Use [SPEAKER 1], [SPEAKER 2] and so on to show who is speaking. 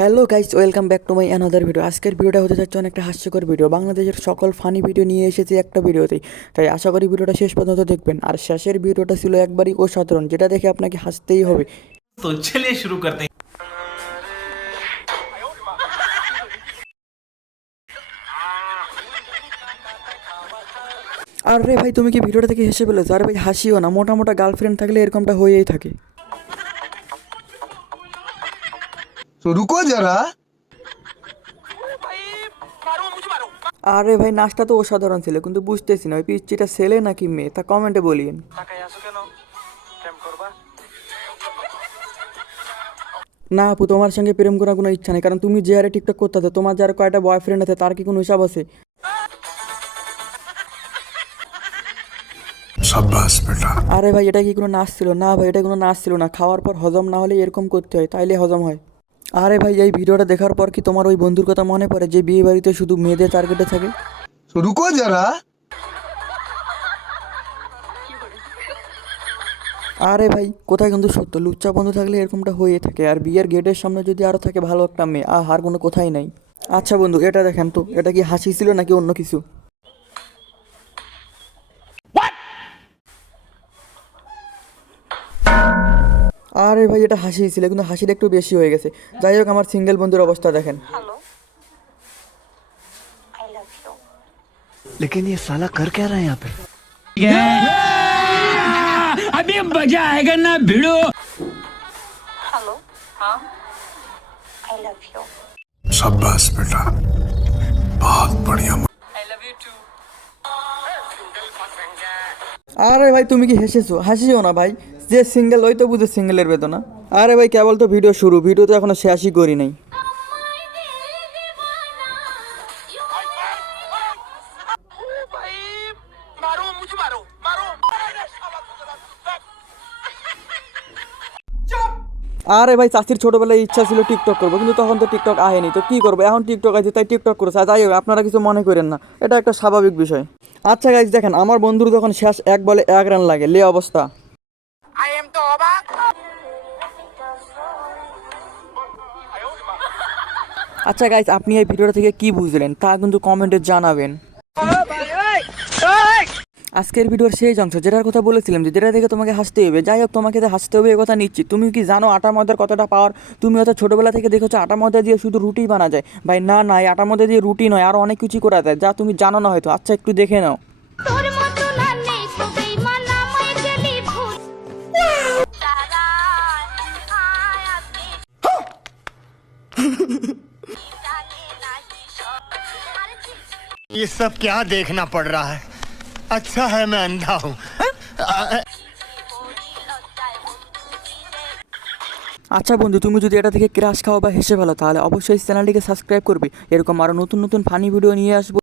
[SPEAKER 1] Hello guys welcome back to my another video. আজকের ভিডিওটা হতে যাচ্ছে অনেকটা হাস্যকর ভিডিও। বাংলাদেশের সকল ফানি ভিডিও নিয়ে এসেছে একটা ভিডিওতেই তাই আশা করি ভিডিওটা শেষ পর্যন্ত দেখবেন। আর শেষের ভিডিওটা ছিল একবারই অসাধারণ যেটা দেখে আপনাকে হাসতেই হবে।
[SPEAKER 2] তো চলে শুরু করতে
[SPEAKER 1] আর রে ভাই তুমি কি ভিডিওটা থেকে হেসে পেলেছো আর ভাই হাসিও না। মোটা মোটা গার্লফ্রেন্ড থাকলে এরকমটা হয়েই থাকে।
[SPEAKER 3] तो रुको जरा
[SPEAKER 1] আরে ভাই নাচটা তো অসাধারণ ছিল কিন্তু বুঝতেছি না ওই পিচ্চিটা ছেলে নাকি মেয়ে তা কমেন্টে বলিয়েন না আপু তোমার সঙ্গে প্রেম করার কোনো ইচ্ছা নেই কারণ তুমি যে হারে টিকটক করতে তোমার যার কয়টা বয়ফ্রেন্ড আছে তার কি কোনো হিসাব আছে
[SPEAKER 3] शाबाश बेटा
[SPEAKER 1] আরে ভাই এটা কি কোনো নাচ ছিল না ভাই এটা কোনো নাচ ছিল না খাওয়ার পর হজম না হলে এরকম করতে হয় তাইলে হজম হয় আরে ভাই এই ভিডিওটা দেখার পর কি তোমার ওই বন্ধুর কথা মনে পড়ে যে বিয়ে বাড়িতে শুধু মেয়েদের টার্গেটে থাকে?
[SPEAKER 3] রুকো যারা।
[SPEAKER 1] আরে ভাই কোথায় কিন্তু সত্য লুচ্চা বন্ধু থাকলে এরকমটা হয়ে থাকে। আর বিয়ের গেটের সামনে যদি আরও থাকে ভালো একটা মেয়ে আর কোনো কোথায় নাই। আচ্ছা বন্ধু এটা দেখেন তো এটা কি হাসি ছিল নাকি অন্য কিছু? আরে ভাই এটা হাসি ছিল কিন্তু হাসিটা একটু বেশি হয়ে গেছে যাই হোক আমার সিঙ্গেল বন্ধুর অবস্থা দেখেন
[SPEAKER 4] हेलो आई लव यू
[SPEAKER 5] लेकिन ये साला कर क्या रहा है यहाँ पे
[SPEAKER 6] अभी मजा आएगा ना भिड़ो
[SPEAKER 4] हेलो हाँ आई लव यू
[SPEAKER 3] शाबाश बेटा बहुत बढ़िया
[SPEAKER 1] আরে ভাই তুমি কি হেসেছো হাসিও না ভাই যে সিঙ্গেল ওই তো বুঝে সিঙ্গেলের বেদনা। আরে ভাই, কেবল তো ভিডিও শুরু। ভিডিও তো এখনও শেষই করি নাই। আরে ভাই চাষির ছোটবেলায় ইচ্ছা ছিল টিকটক করব, কিন্তু তখন তো টিকটক আহেনি। তো কি করব? এখন টিকটক আছে, তাই টিকটক করেছে যাই হোক, আপনারা কিছু মনে করেন না। এটা একটা স্বাভাবিক বিষয়। আচ্ছা গাইজ দেখেন, আমার বন্ধুর যখন শেষ এক বলে এক রান লাগে, লে অবস্থা। আচ্ছা গাইজ আপনি এই ভিডিওটা থেকে কি বুঝলেন, তা কিন্তু কমেন্টে জানাবেন। আজকের ভিডিওর সেই অংশ, যেটার কথা বলেছিলাম যে যেটা দেখে তোমাকে হাসতে হবে, যাই হোক, তোমাকে হাসতে হবে, এ কথা নিচ্ছি তুমি কি জানো আটা ময়দার কতটা পাওয়ার তুমি হয়তো ছোটোবেলা থেকে দেখেছ আটা ময়দা দিয়ে শুধু রুটি বানা যায়। ভাই, না না আটা ময়দা দিয়ে রুটি নয় আরও অনেক কিছু করা যায়, যা তুমি জানো না হয়তো। আচ্ছা একটু দেখে নাও।
[SPEAKER 5] ये सब क्या देखना पड़ रहा है अच्छा है मैं अंधा हूँ
[SPEAKER 1] আচ্ছা বন্ধু তুমি যদি এটা থেকে ক্রাশ খাও বা হেসে ফেলো তাহলে অবশ্যই চ্যানেলটিকে সাবস্ক্রাইব করবে এরকম আরও নতুন নতুন ফানি ভিডিও নিয়ে আসবো